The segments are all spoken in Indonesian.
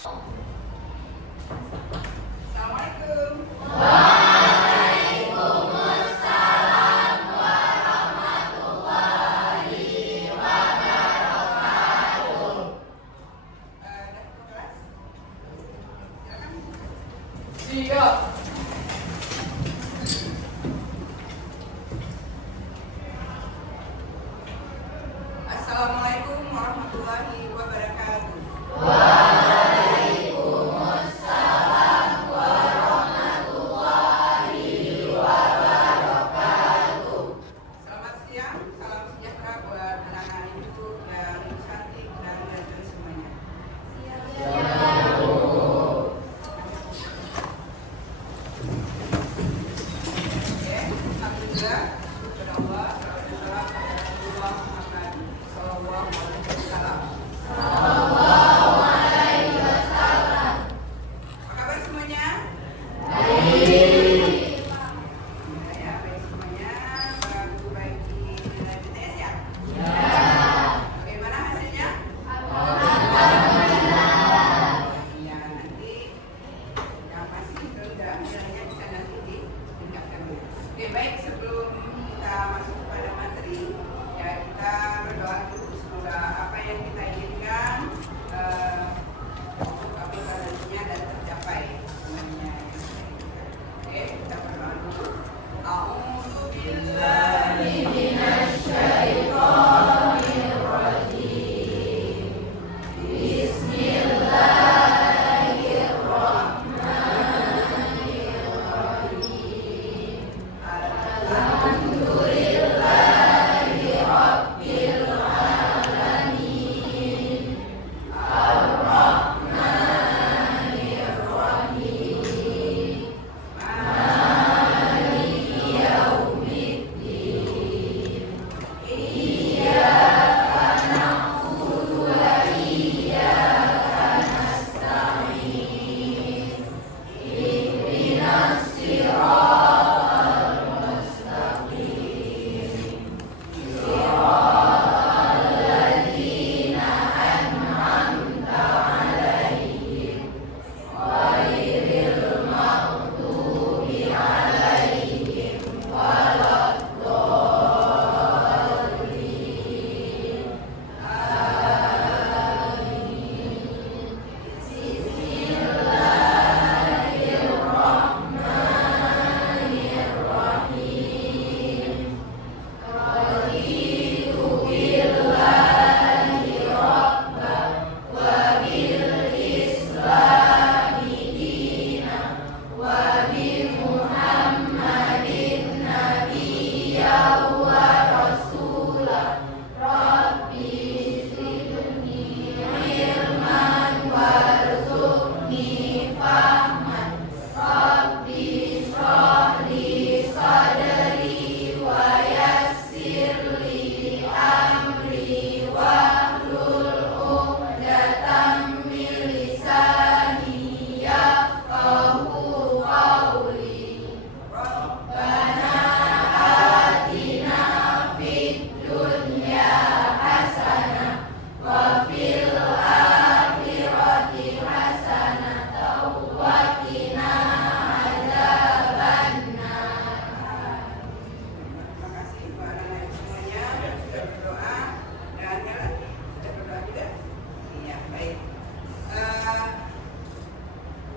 Assalamualaikum. Waalaikumsalam warahmatullahi wabarakatuh. Datang ke kelas? Silakan. Siap. Assalamualaikum warahmatullahi wabarakatuh. Waalaikumsalam warahmatullahi wabarakatuh. Selamat siang, salam sejahtera buat anak-anak ibu dan ibu cantik dan teman semuanya. Oke, alhamdulillah, syukur Allah, salam Rasulullah Muhammad sallallahu alaihi wasallam. Sallallahu alaihi wasallam. Apa kabar semuanya? Baik. Ya, baik semuanya. Baru baik di nilai BTS ya? Ya. Bagaimana hasilnya? Alhamdulillah. Ya, nanti yang pasti itu udah nilainya bisa nanti ditingkatkan. Oke, baik, sebelum kita masuk kepada materi, ya kita berdoa dulu semoga apa yang kita inginkan terkabul nantinya dan tercapai semuanya. Oke, kita berdoa dulu. A'udzubillahi Minasyaitonir rajim. Bismillahirrahmanirrahim. Alhamdulillahi rabbil alamin. Ar-Rahmanir Rahim. Maliki yaumiddin. Iyyaka na'budu wa iyyaka nasta'in. Ihdinas siratal mustaqim. Siratal ladzina an'amta 'alaihim ghairil maghdubi 'alaihim waladdallin. Amin. Bismillahirrahmanirrahim. Raditu billahi rabban wa bil islami dinan wa bi Muhammadin nabiyyan wa rasulan. Rabbi zidni ilman warzuqni fahman. Rabbi shrah li sadri wa yassir li amri wahlul 'uqdatam min lisani yafqahu qawli. Rabbana atina fid dunya hasanah wa fil akhirati hasanah wa qina adzabannar. Terima kasih buat anak-anak semuanya yang sudah berdoa dan yang sudah berdoa juga. Iya, baik.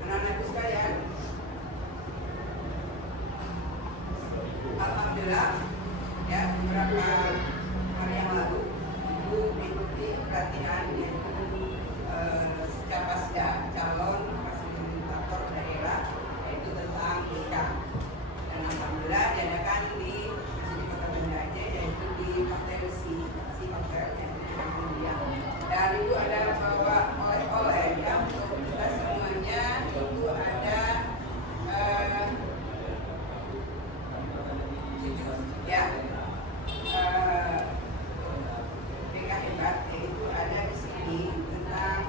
Anak-anakku sekalian, alhamdulillah, ya beberapa hari yang lalu ibu mengikuti pelatihan yaitu Capasda, calon fasilitator daerah, yaitu tentang nikah. Dan alhamdulillah diadakan di Kota Banda aja, yaitu di Hotel si Hotel yang di India. Dan itu ada bawa oleh-oleh ya untuk kita semuanya. Itu ada cucu ya BK Hebat, yaitu ada di sini tentang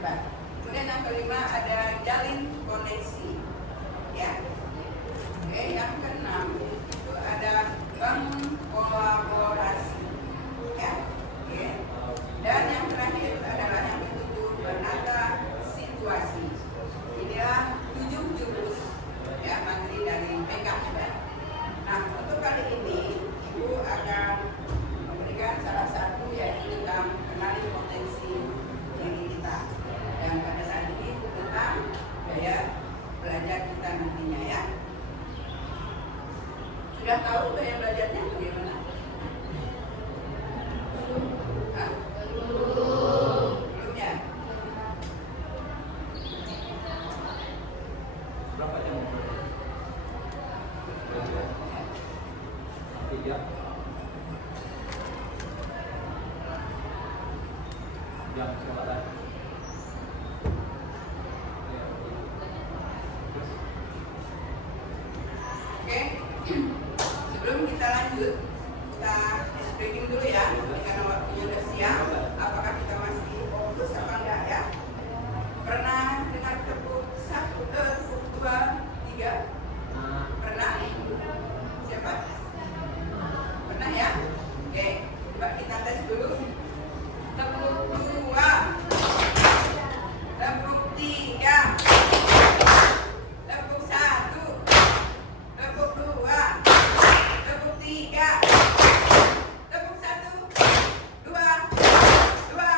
hebat. Kemudian yang kelima ada jalin koneksi. Ya. Oke, yang keenam itu ada bangun kolaborasi. Ya. Oke. Dan yang terakhir adalah yang ketujuh, menata situasi. Inilah 7 jurus ya materi dari PKS. Nah, untuk kali ini Ibu akan memberikan salah satu yaitu tentang kenali potensi diri kita. Dan pada saat ini tentang gaya belajar kita nantinya ya. Sudah tahu gaya belajarnya bagaimana? Hah? Belum ya? Berapa jam? 3 jam sekolah tadi. Oke, sebelum kita lanjut, kita breaking dulu ya, karena waktunya udah siang. Apakah kita masih fokus apa enggak ya? Pernah dengar tepuk 1, tepuk 2, 3? Pernah? Siapa? Pernah ya? Oke, coba kita tes dulu. Tepuk 2, tepuk 3, tepuk 1, tepuk 2, tepuk 3, tepuk 1, 2, 2, 2,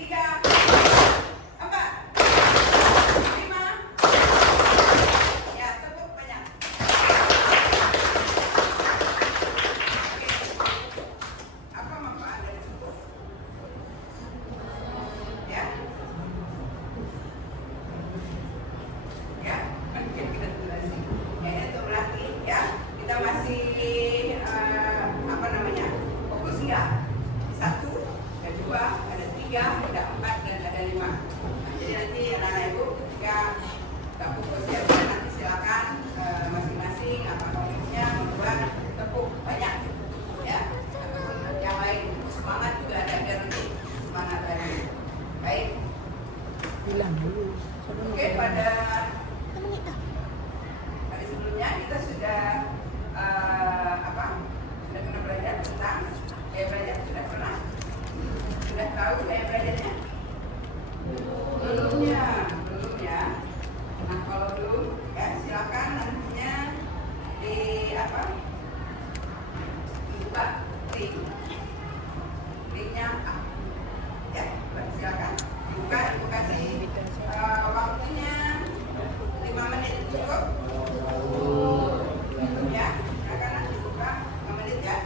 3, 4, 5. Ya, tepuk banyak. Oke. Apa manfaat dari tepuk? Ya? Ya, oke, kita jelasin. Ya, ini untuk melatih ya. Kita masih apa namanya? Fokus enggak? 1, ada 2, ada 3, ada 4 dan ada 5. Nah, jadi nanti anak-anak ibu ketika nggak fokus ya, nanti silakan masing-masing apa topiknya membuat tepuk banyak ya. Ataupun yang lain semangat juga ada biar nanti semangat lagi. Baik. Bilang dulu. Oke, pada sebelumnya kita sudah apa? Sudah pernah belajar tentang gaya belajar, sudah tahu gaya belajarnya? Belum ya. Nah, kalau belum ya silakan nantinya di apa? Dibuka linknya apa? Ya, silakan dibuka, ibu kasih waktunya 5 menit cukup. Ya, akan nanti buka 5 menit ya.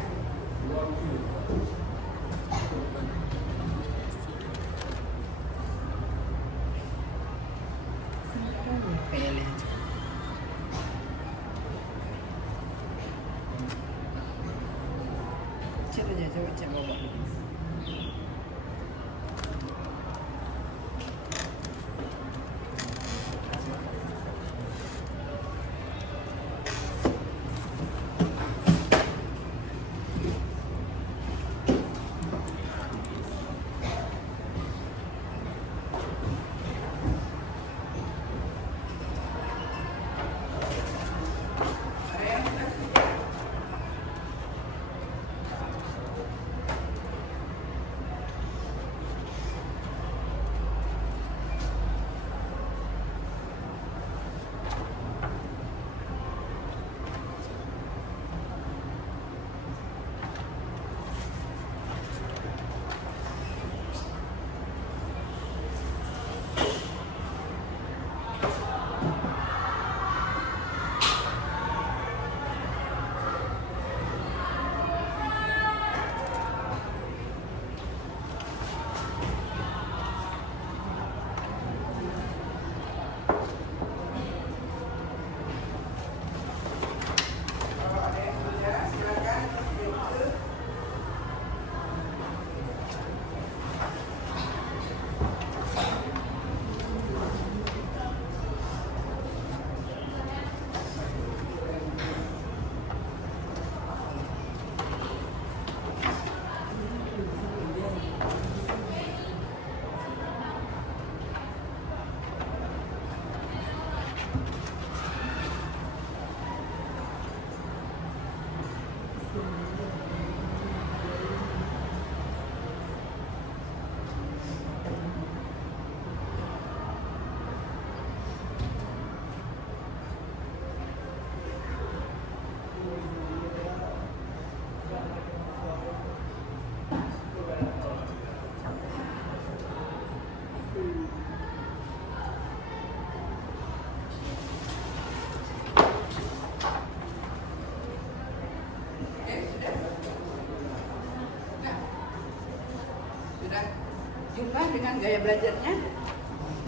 jumlah dengan gaya belajarnya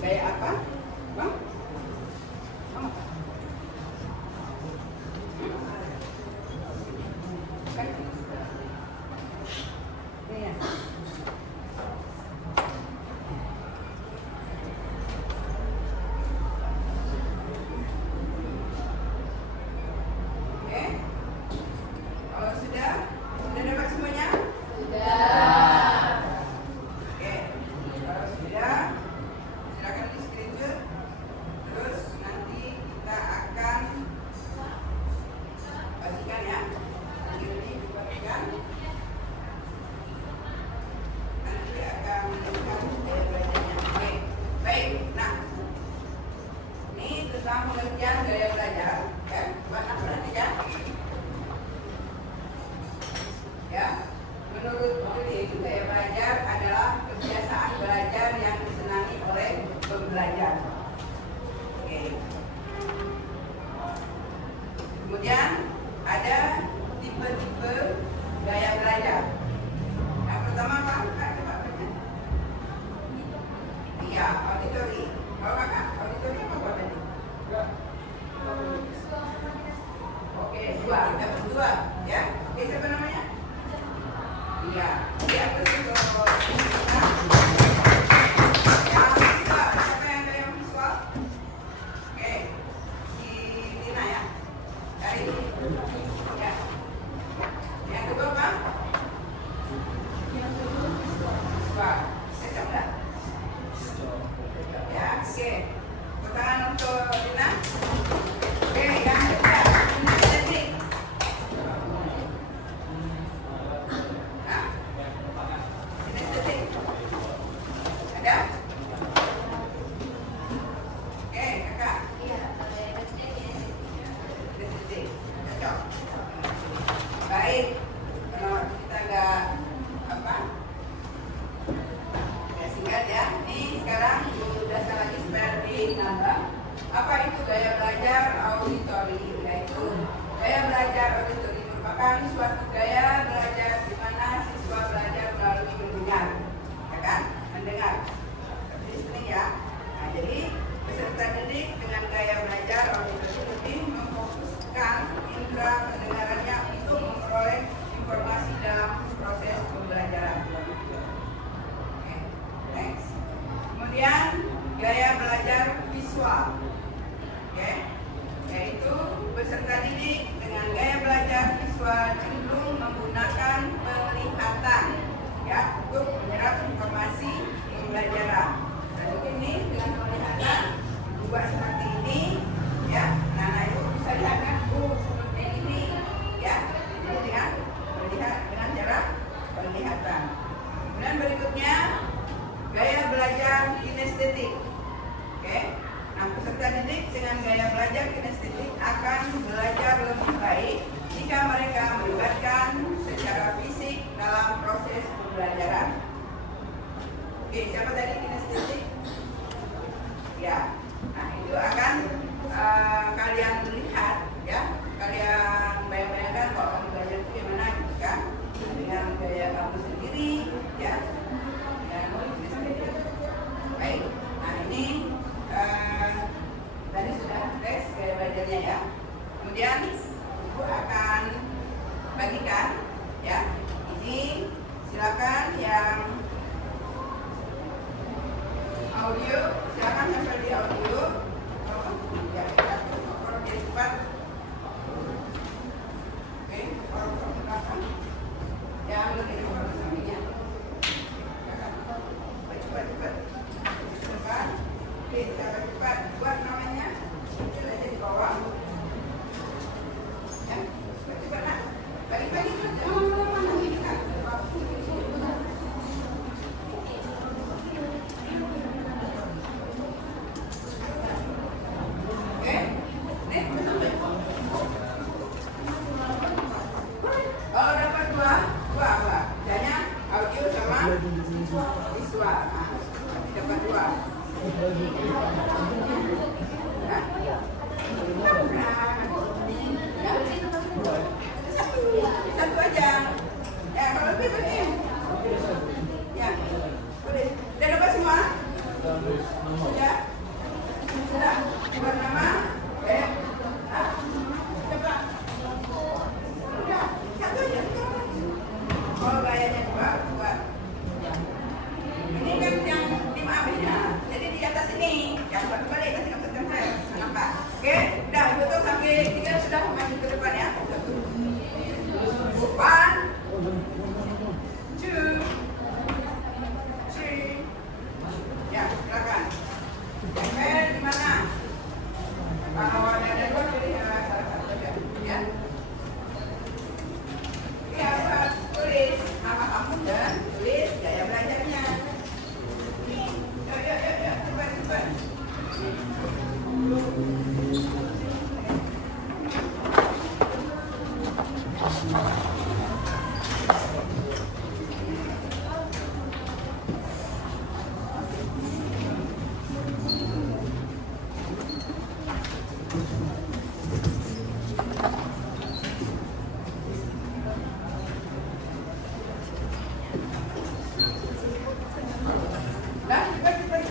gaya apa? Bang? Bang? Kan? Ini ya. Oke. Kalau sudah dapat semuanya? Sudah. Oke, kalau sudah, silakan di screenshot. Terus nanti kita akan bagikan ya. Nanti dibagikan. Nanti akan melihat gaya belajarnya. Oke, baik. Nah, ini tentang pengertian gaya belajar. Ya, buat apa nanti ya? Ya. Menurut Willy, gaya belajar adalah kebiasaan belajar yang disenangi oleh pembelajar. Oke. Kemudian ada tipe-tipe gaya belajar. Yang pertama apa? Kak, coba baca. Iya, auditori. Kalau kakak, auditori apa buat tadi? Oke, dua. Dapat dua. Ya. Oke, siapa namanya? Iya, di atas itu yang visual, siapa yang ada yang visual? Oke, si Tina ya, dari ya. Yang kedua apa? Visual, saya coba. Ya, oke. Tangan untuk Tina. Oke, yang ketiga, kinestetik. Kinestetik. Ada? Oke, kakak. Kinestetik. Cocok. Baik. Kalau kita nggak apa? Ya singkat ya. Ini sekarang udah lagi supaya lebih nambah. Apa itu gaya belajar auditori? Yaitu gaya belajar auditori merupakan suatu gaya belajar di mana siswa belajar melalui mendengar, ya kan? Mendengar. Listening ya. Nah, jadi peserta didik dengan gaya belajar auditori lebih memfokuskan indera pendengarannya untuk memperoleh informasi dalam proses pembelajaran. Oke, next. Kemudian gaya belajar visual. Oke, yaitu peserta didik dengan gaya belajar visual cenderung menggunakan penglihatan ya untuk menyerap informasi pembelajaran. Dan ini dengan penglihatan dibuat seperti ini ya. Nah, itu bisa lihat kan seperti ini ya. Jadi dengan melihat dengan cara penglihatan. Kemudian berikutnya gaya belajar kinestetik. Oke. Nah, peserta didik dengan gaya belajar kinestetik akan belajar lebih baik jika mereka melibatkan secara fisik dalam proses pembelajaran. Oke, siapa tadi kinestetik? Ya. Nah, itu akan kalian lihat ya. Kalian bayang-bayangkan kalau kamu belajar itu gimana gitu kan? Dengan gaya kamu sendiri ya. Dan kinestetik. Baik. Nah, ini tadi sudah tes gaya belajarnya ya. Kemudian Ibu akan bagikan ya. Ini silakan yang audio, silakan sampai di audio. Ya, kita cepat. Oke, orang yang lebih sampingnya. Cepat. Oke, cepat buat namanya. Ada di bawah. Ya, cepat nak. Bagi-bagi jangan lama-lama ini kan. Oke, nih sampai. Kalau dapat dua. Jadinya audio sama visual. Nah, dapat dua. Satu aja. Ya, kalau lebih boleh. Ya, boleh. Sudah? Sudah? Buat nama? Coba. Udah, satu aja. Kalau gayanya buat. Ini kan yang 5 abisnya. Jadi di atas ini. Jangan balik balik, nanti kamu tempel. Nampak? Oke? Udah, betul sampai 3 sudah maju ke depan ya. 1, 2, 3. Ya, silakan. Tempel di mana? Kalau ada 2 pilih salah satu aja. Ya. Ya, Pak, tulis nama kamu dan tulis gaya belajarnya. Yuk, cepat. Dah, cepat.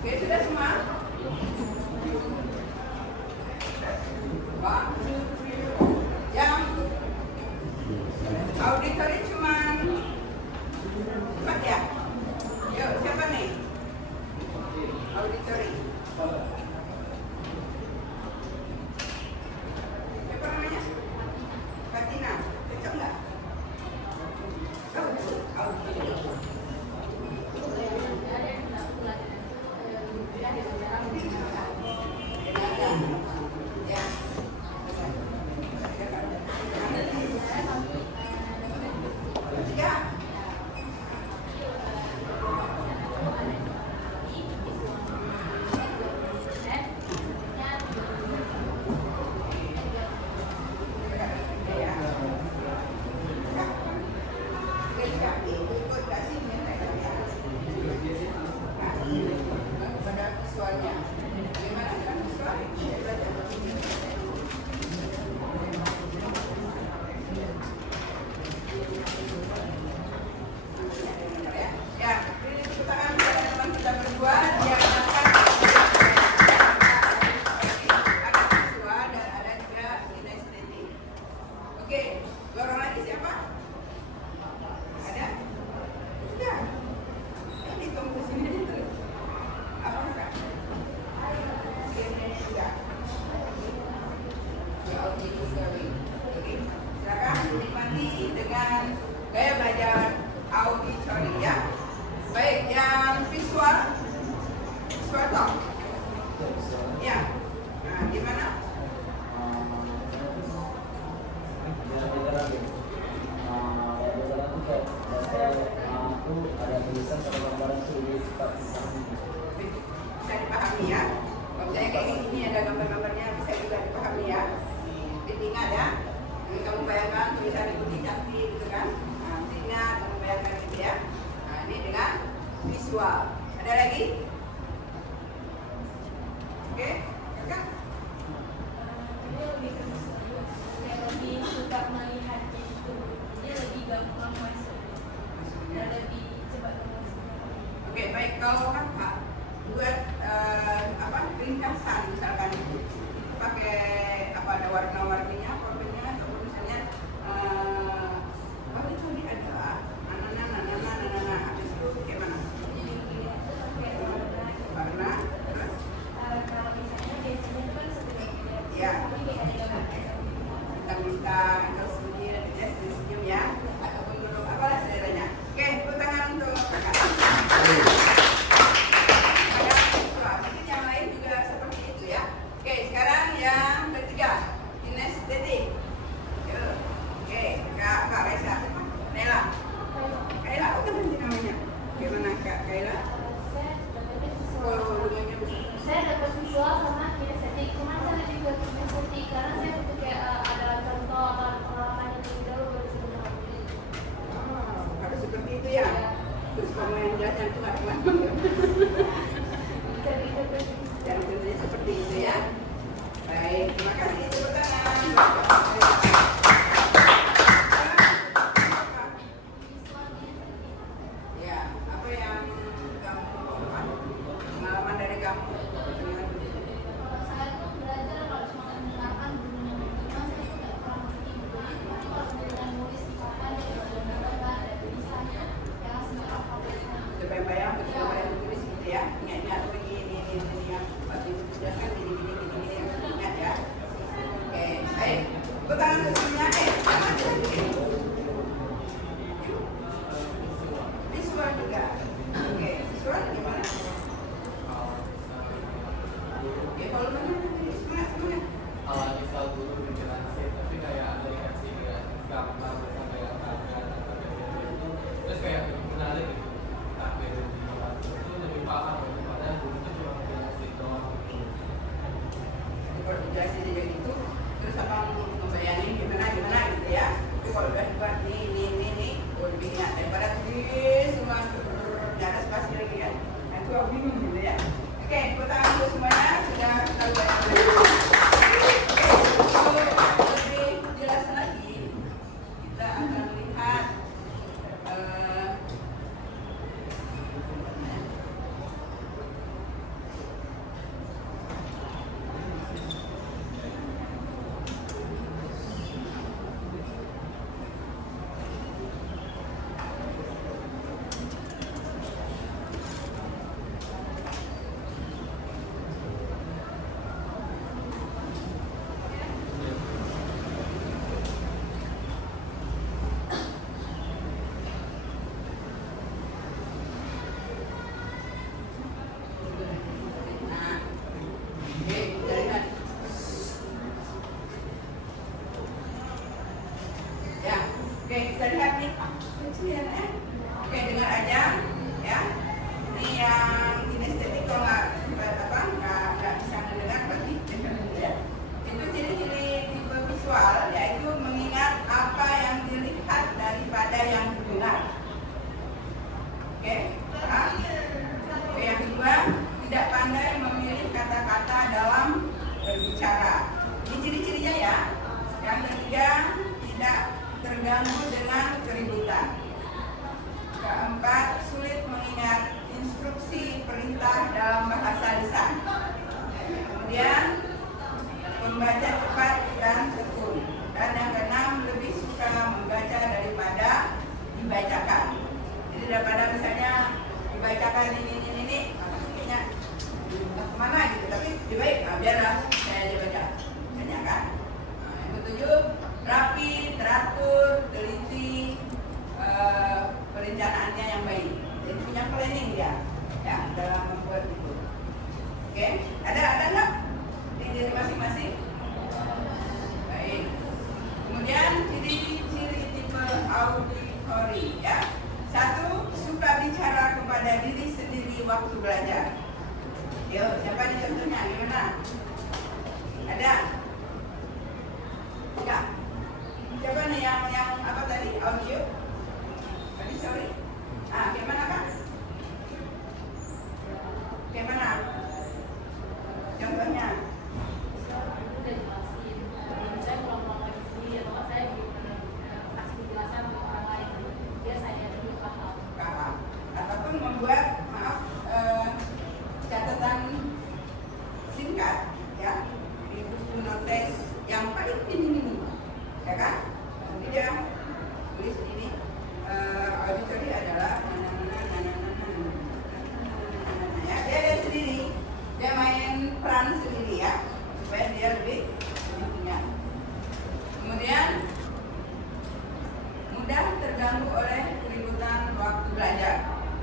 Oke, sudah semua? Pak, yang auditori cuman 4 ya? Yuk, siapa nih? Auditori. Siapa namanya? Katina, cocok nggak? Auditori. Oke, 2 orang lagi siapa? Ada? Sudah. Ini tunggu ke sini aja terus. Apa enggak? Sudah. Oke, sorry. Oke, silakan dinikmati dengan gaya belajar auditori ya. Baik, yang visual talk. Ya. Nah, gimana? Bisa dipahami ya. Kalau saya kayak gini ada gambar-gambarnya bisa juga dipahami ya. Diingat ya. Jadi kamu bayangkan tulisan itu cantik gitu kan. Nah, ingat kamu bayangkan gitu ya. Nah, ini dengan visual. Ada lagi? Oke, kakak. Dia lebih ke saya lebih suka melihatnya itu. Dia lebih gampang masuk dan lebih cepat masuk. Oke, baik. Kalau kakak buat ringkasan misalkan itu pakai apa, ada warna-warninya, pokoknya, atau misalnya itu ini adalah habis itu gimana? Warna, terus? Kalau misalnya biasanya itu kan sebenarnya Ya. tapi kayak ada Bintang-bintang atau senyum ya, ataupun burung apalah seleranya. Oke, tepuk tangan untuk kakak. Mungkin yang lain juga seperti itu ya. Oke, sekarang yang ketiga, kinestetik. Oke, Kak Raisa, Nela. Kaila, oh ganti namanya. Gimana Kak Kaila? Saya dapat visual sama kinestetik, cuma saya lebih ke kinestetik karena saya butuh kayak ada contoh atau pengalaman yang lebih dahulu baru bisa mengambil. Harus seperti itu ya. Terus kamu yang jelasnya itu nggak teman. Dan tentunya seperti itu ya. Baik, terima kasih. Tepuk tangan. Ya, apa yang kamu pengalaman dari kamu? Kalau saya tuh belajar kalau cuma mendengarkan bunyi cuma saya tuh nggak pernah ngerti bunyi. Tapi kalau dengan nulis di papan itu ada gambar, ada tulisannya yang asli apa tulisannya. Supaya bayang betul bayang tulis gitu ya. Ingat-ingat ini yang waktu itu jelaskan ini ingat ya. Oke, baik. Tepuk tangan untuk semuanya. Jangan visual juga. Oke, visual gimana? Oke, kalau nanti semangat. Misal dulu bikinan sih, tapi kayak ada dikasih gambar sama yang terus kayak menarik gitu. Tapi itu lebih paham daripada dulu itu cuma dikasih doang. Kalau dijelasin aja gitu, terus abang membayangin gimana gitu ya. Tapi kalau udah buat nih, lebih ingat daripada tulis semua di atas pasti lagi kan. Nah, itu aku bingung gitu ya. Oke, tepuk tangan untuk semuanya sudah tahu banyak. Lebih jelas lagi, kita akan lihat kita lihat nih. Oke, dengar aja ya. Ini yang kinestetik kalau nggak bisa mendengar berarti dengar dulu ya. Itu ciri-ciri tipe visual yaitu mengingat apa yang dilihat daripada yang didengar. Oke, Oke, yang kedua, tidak pandai memilih kata-kata dalam berbicara. Ini ciri-cirinya ya. Yang ketiga, tidak terganggu dengan keributan. Keempat, sulit mengingat instruksi perintah dalam bahasa lisan. Kemudian, membaca cepat dan tekun. Dan yang keenam, lebih suka membaca daripada dibacakan. Jadi daripada misalnya dibacakan ini, kayaknya kemana gitu. Tapi lebih baik, biarlah saya aja baca. Banyak kan? Yang ketujuh, rapi, teratur, teliti, perencanaannya yang baik. Jadi punya planning dia, ya dalam membuat itu. Oke, ada nggak di diri masing-masing? Baik. Kemudian ciri-ciri tipe auditory, ya. Satu, suka bicara kepada diri sendiri waktu belajar. Yuk, siapa nih contohnya? Gimana? Ada? Enggak. Siapa nih yang apa tadi? Audio? Tadi sorry. Gimana kan? pun membuat catatan singkat ya di buku notes yang paling mini, ya kan? Jadi dia tulis ini auditory adalah ya, dia lihat sendiri, dia main peran sendiri ya supaya dia lebih ingat. Kemudian mudah terganggu oleh keributan waktu belajar.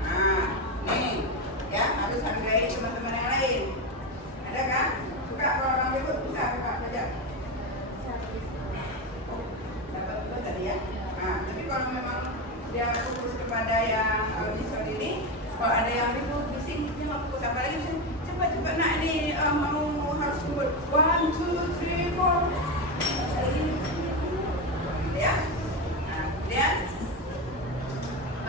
Nah, nih ya harus hargai teman-teman yang lain. Ada kan? Suka kalau orang ribut bisa kakak belajar. Oh, dapat juga tadi ya. Nah, tapi kalau memang dia fokus kepada yang audisi ini, kalau ada yang ribut bising, dia nggak fokus apalagi misalnya cepat-cepat nak ini mau harus kumpul 1, 2, 3, 4 lagi ya. Nah, kemudian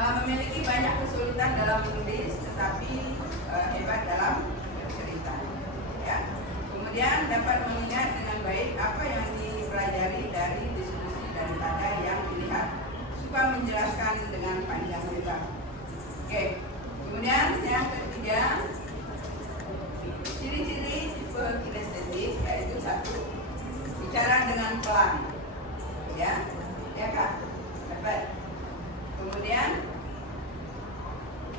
memiliki banyak kesulitan dalam menulis tetapi hebat dalam bercerita ya. Kemudian dapat mengingat dengan baik apa yang dipelajari dari diskusi daripada yang dilihat, suka menjelaskan dengan panjang lebar. Oke. Kemudian yang ketiga, ciri-ciri tipe kinestetik yaitu 1, bicara dengan pelan ya kak, dapat. Kemudian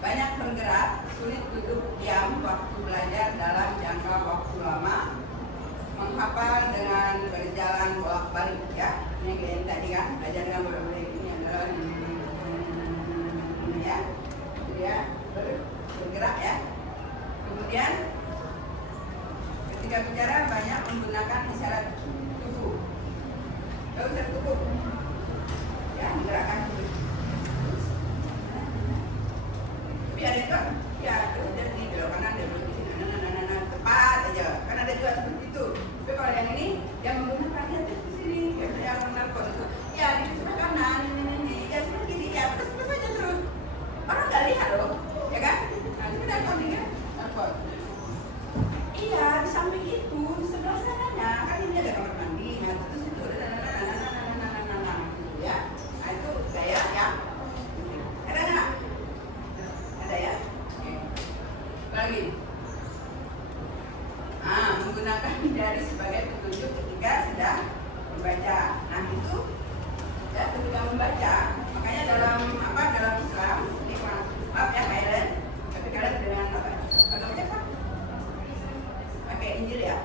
banyak bergerak, sulit duduk diam waktu belajar dalam jangka waktu lama, menghafal dengan berjalan bolak-balik ya. Ini kayak tadi kan, belajar dengan bolak-balik ini adalah ya, dia bergerak ya. Kemudian ketika bicara banyak menggunakan isyarat tubuh. Tahu isyarat tubuh? Ya, menggerakkan tubuh. Tapi ada juga, ya terus dia di belok kanan, dia belok kiri, tepat aja. Kan ada juga seperti itu. Tapi kalau yang ini, dia menggunakan dia di sini, yang menelpon itu. Ya di sebelah kanan, ini, ya sebelah kiri, ya terus aja terus. Orang nggak lihat loh, ya kan? Nah, itu nelpon ini kan, nelpon. Iya, di samping itu, di sebelah sananya, kan ini ada kamar mandi, nah terus itu ya. Nah itu gaya ya. Ada nggak? Ada ya? Lagi. Menggunakan jari sebagai petunjuk ketika sedang membaca. Nah itu ya ketika membaca, makanya dalam Islam ini maaf ya Helen, tapi kalian dengan agama apa? Pakai Injil ya.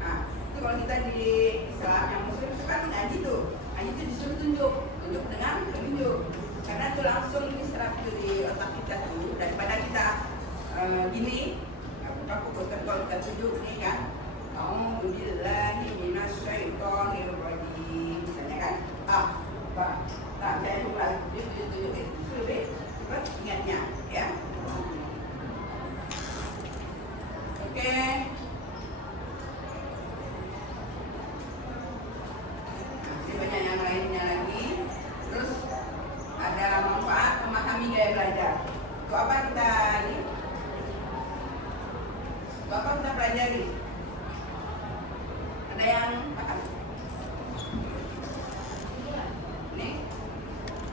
Nah itu kalau kita di Islam yang Muslim itu kan ngaji tuh, ngaji itu disuruh tunjuk dengan penunjuk, karena itu langsung diserap itu di otak kita tuh, daripada kita gini. Aku kalau kita tunjuk nih kan, A'udzubillahi minasyaitonirrajim, misalnya kan, saya lupa tunjuk itu lebih cepat ingatnya, ya. Oke. Masih banyak yang lainnya lagi. Terus ada manfaat memahami gaya belajar. Itu apa kita ini? Bapak kita pelajari. Ada yang paham? Ini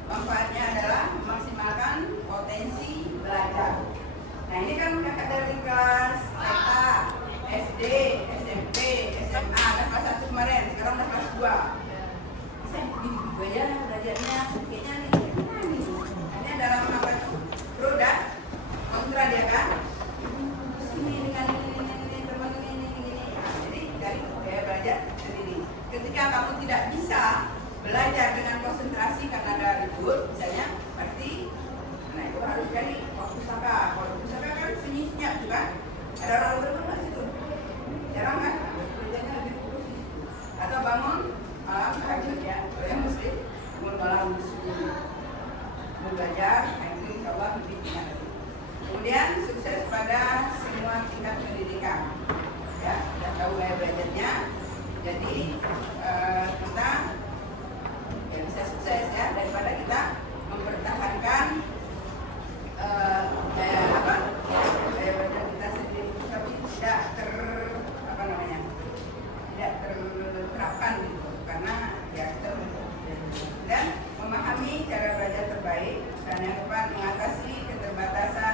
manfaatnya adalah memaksimalkan potensi belajar. Nah ini kan kakak dari kelas TK, SD, SMP, SMA, ada kelas 1 kemarin, sekarang udah kelas 2. Bisa begini juga ya belajarnya, kayaknya nih. Ini dalam apa itu? Pro dan kontra dia kan? Ketika kamu tidak bisa belajar dengan konsentrasi karena ada ribut, misalnya, berarti, nah itu harus cari waktu pusaka. Kalau pusaka kan sunyi senyap juga. Ada orang berapa nggak situ? Jarang kan? Belajarnya lebih fokus. Atau bangun malam tahajud ya, kalau yang muslim bangun malam mau belajar, nah itu insya Allah lebih ingat. Kemudian sukses pada semua tingkat pendidikan. Ya, sudah tahu gaya belajarnya. Jadi kita ya bisa sukses ya, daripada kita mempertahankan gaya belajar kita sendiri tapi tidak tidak terterapkan gitu, karena ya dan memahami cara belajar terbaik, dan yang keempat mengatasi keterbatasan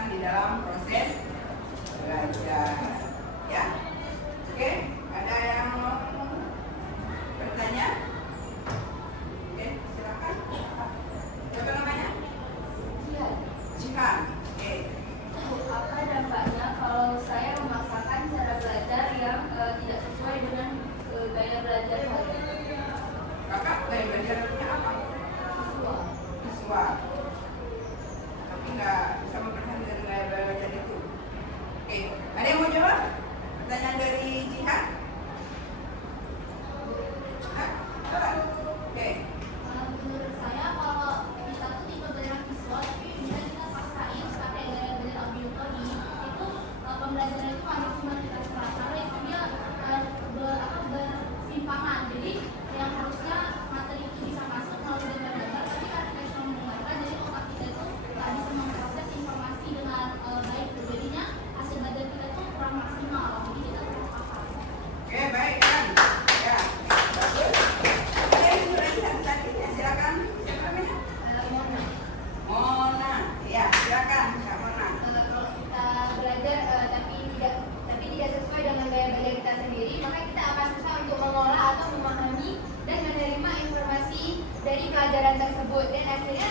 kita sendiri, maka kita akan susah untuk mengolah atau memahami dan menerima informasi dari pelajaran tersebut, dan akhirnya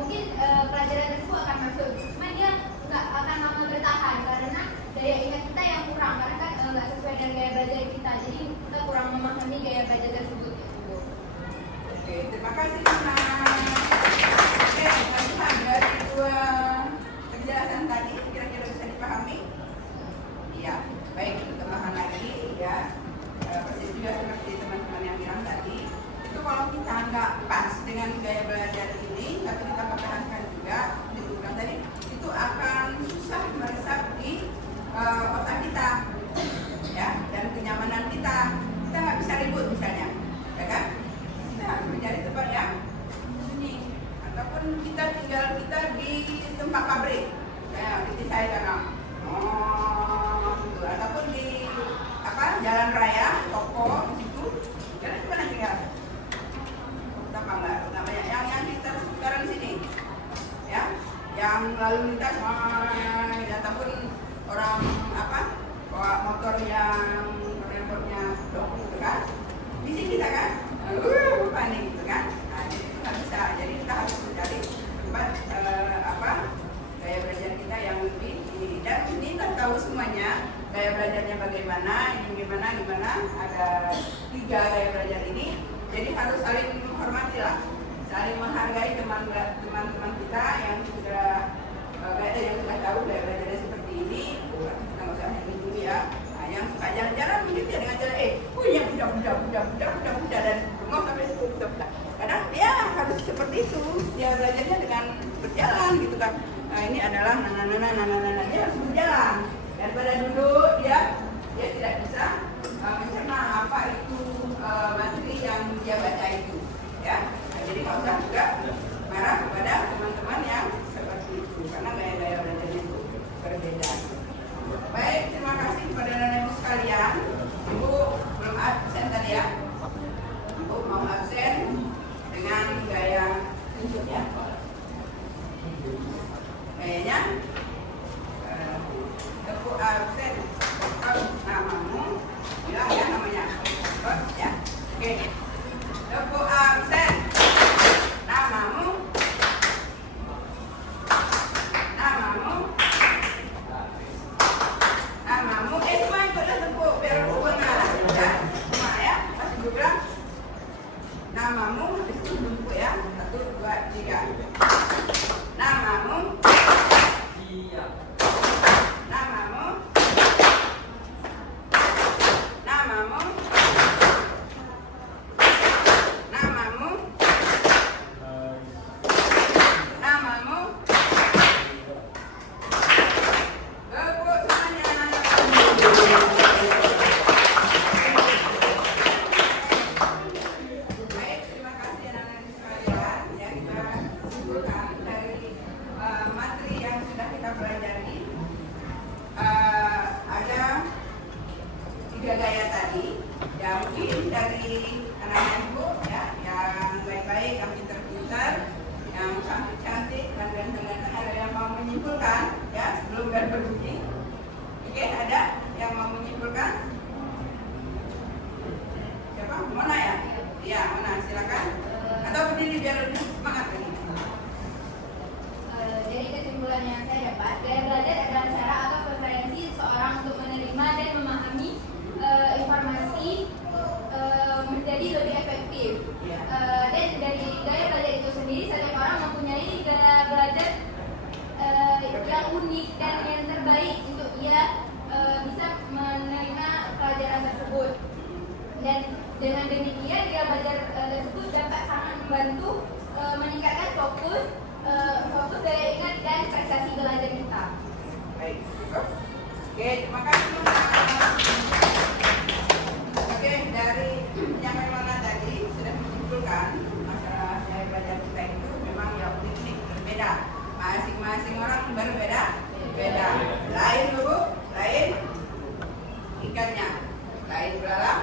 mungkin pelajaran tersebut akan masuk, cuma dia nggak akan lama bertahan karena daya ingat kita yang kurang, karena kan nggak sesuai dengan gaya belajar kita, jadi kita kurang memahami gaya belajar tersebut. Oke, terima kasih Nana. Oke, teman-teman, dari dua penjelasan tadi kira-kira bisa dipahami? Iya, baik, tambahan lagi ya. Persis juga seperti teman-teman yang bilang tadi, itu kalau kita nggak pas dengan gaya belajar ini, tapi kita pertahankan juga, dibilang tadi, itu akan susah meresap di otak kita, ya, dan kenyamanan kita. Kita nggak bisa ribut misalnya, ya kan? Kita harus mencari tempat yang sunyi, ataupun kita tinggal di tempat pabrik, ya, seperti saya sekarang, gitu. Ataupun di jalan raya, toko, di situ, jalan di mana tinggal? Apa enggak? Namanya yang kita sekarang di sini, ya, yang lalu lintas, ataupun orang bawa motor yang remote-nya dong, gitu kan? Di sini kita kan, panik, gitu kan? Nah, jadi itu nggak bisa. Jadi kita harus mencari tempat gaya belajar kita yang lebih ini. Dan ini kita tahu semuanya gaya belajarnya bagaimana, ini gimana. Ada 3 gaya belajar ini. Jadi harus saling menghormati lah, saling menghargai teman-teman kita yang sudah tahu gaya belajarnya seperti ini. Kita nggak usah ini dulu ya. Nah, yang suka jalan-jalan mungkin dia dengan jalan punya budak dan bengong sampai situ budak. Kadang dia harus seperti itu, dia belajarnya dengan berjalan gitu kan. Nah, ini adalah nana dia harus berjalan. Daripada duduk dia tidak bisa mencerna apa itu materi yang dia baca itu, ya. Nah, jadi nggak usah juga marah kepada teman-teman yang seperti itu, karena gaya-gaya belajarnya itu berbeda. Baik, terima kasih kepada Ibu sekalian. Ibu belum absen tadi ya. Ibu mau absen dengan gaya tunjuk ya. Gayanya tepuk absen. Namamu, bilang ya namanya. Ya. Oke. Tepuk absen. Namamu. Semua ikutlah tepuk biar sempurna. Ya. Semua ya. Masih juga. Namamu, itu tepuk ya. 1, 2, 3. Namamu. Iya. Namamu. Namamu. Namamu. Namamu. Tepuk semuanya. Baik, terima kasih anak-anak sekalian. Ya, kita simpulkan dari materi yang sudah kita pelajari. Ada 3 gaya tadi. Ya, mungkin dari anak-anak ibu ya, yang baik-baik, yang pintar-pintar, yang cantik-cantik dan ganteng-ganteng, ada yang mau menyimpulkan ya sebelum bel berbunyi. Oke, ada yang mau menyimpulkan? Siapa? Mona ya? Iya, Mona, silakan. Atau berdiri biar lebih semangat lagi. Dari kesimpulan yang saya dapat, gaya belajar adalah cara atau preferensi seseorang untuk menerima dan memahami informasi menjadi lebih efektif. Dan dari gaya belajar itu sendiri, setiap orang mempunyai gaya belajar yang unik dan yang terbaik untuk ia bisa menerima pelajaran tersebut. Dan dengan demikian gaya belajar tersebut dapat sangat membantu meningkatkan fokus daya ingat dan prestasi belajar kita. Baik, cukup. Oke, terima kasih Mona. Oke, dari yang memang tadi sudah menyimpulkan masalah gaya belajar kita itu memang yang unik berbeda. Masing-masing orang berbeda. Lain Bu, lain ikannya, lain belalang.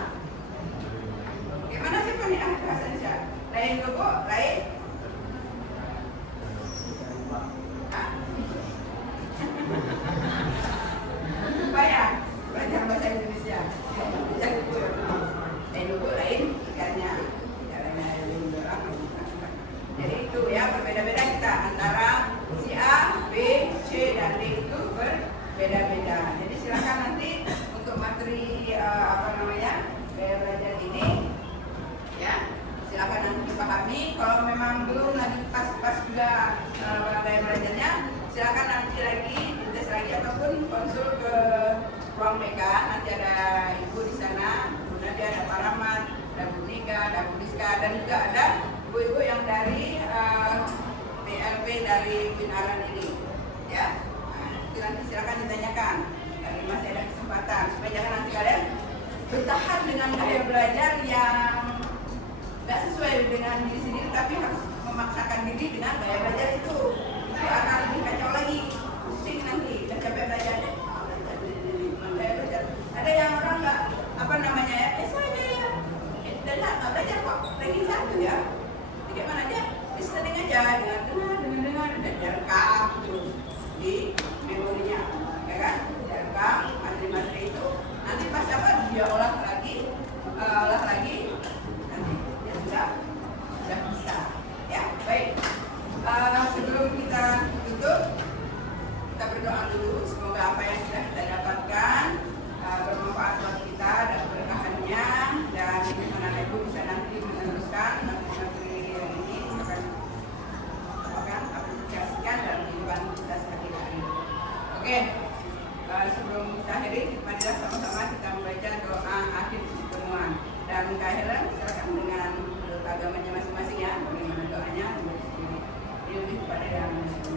Gimana sih Pak nih bahasa Indonesia? Lain Bu, lain. Hah? Lupa ya belajar bahasa Indonesia. lagi, dites lagi ataupun konsul ke ruang Mega. Nanti ada ibu di sana, nanti ada Pak Rahmat, ada Bu Nika, ada Bu Rizka, dan juga ada ibu-ibu yang dari PLP dari Binaran ini, ya. Nah, nanti silakan ditanyakan. Kali masih ada kesempatan supaya jangan nanti kalian bertahan dengan gaya belajar yang nggak sesuai dengan diri sendiri, tapi harus memaksakan diri dengan gaya belajar itu akan lebih kacau lagi, pusing nanti, udah capek belajar deh. Gaya belajar. Ada yang orang nggak apa namanya ya, saja ya, dan nggak belajar kok, ranking 1 ya. Bagaimana aja, listening aja, dengar, dan direkam terus di memorinya, ya kan? Direkam materi-materi itu, nanti pas apa dia olah lagi, nanti dia sudah bisa. Ya, baik. Sebelum kita tutup, kita berdoa dulu. Semoga apa yang sudah kita dapatkan bermanfaat buat kita dan keberkahannya, dan anak ibu bisa nanti meneruskan materi yang ini akan aplikasikan dalam kehidupan kita sehari-hari. Oke, sebelum kita akhiri, marilah sama-sama kita membaca doa akhir pertemuan. Dan Kak Helen, silakan dengan agamanya masing-masing ya, bagaimana doanya. Ini lebih kepada yang muslim.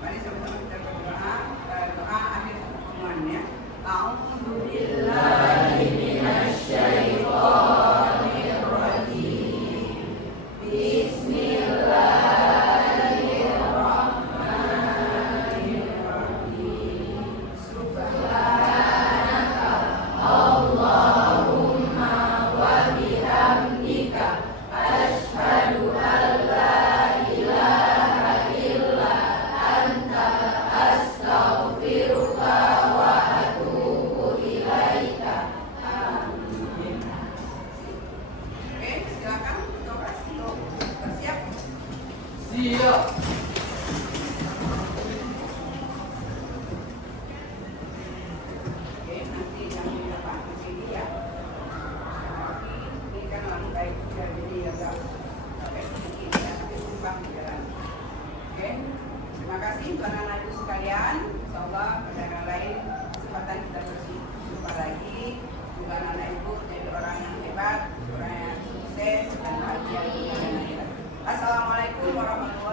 Mari sama-sama kita berdoa, doa akhir pertemuan ya. A'udzubillahi minasyaitonirrajim. Bismillahirrahmanirrahim. Subhanaka Allahumma wa bihamdika asyhadu an la ilaha illa anta astaghfiruka wa atubu ilaika. Amin. Oke, silakan untuk bersiap. Siap. Oke, nanti kami dapat di sini ya. Ini kan lantai ya, jadi agak sedikit ya, tapi sumpah di jalan. Oke, terima kasih para anak ibu sekalian. Insyaallah pada yang lain kesempatan kita berjumpa lagi. Semoga anak ibu jadi orang yang hebat, orang yang sukses dan bahagia di dunia dan akhirat. Assalamualaikum warahmatullahi wabarakatuh.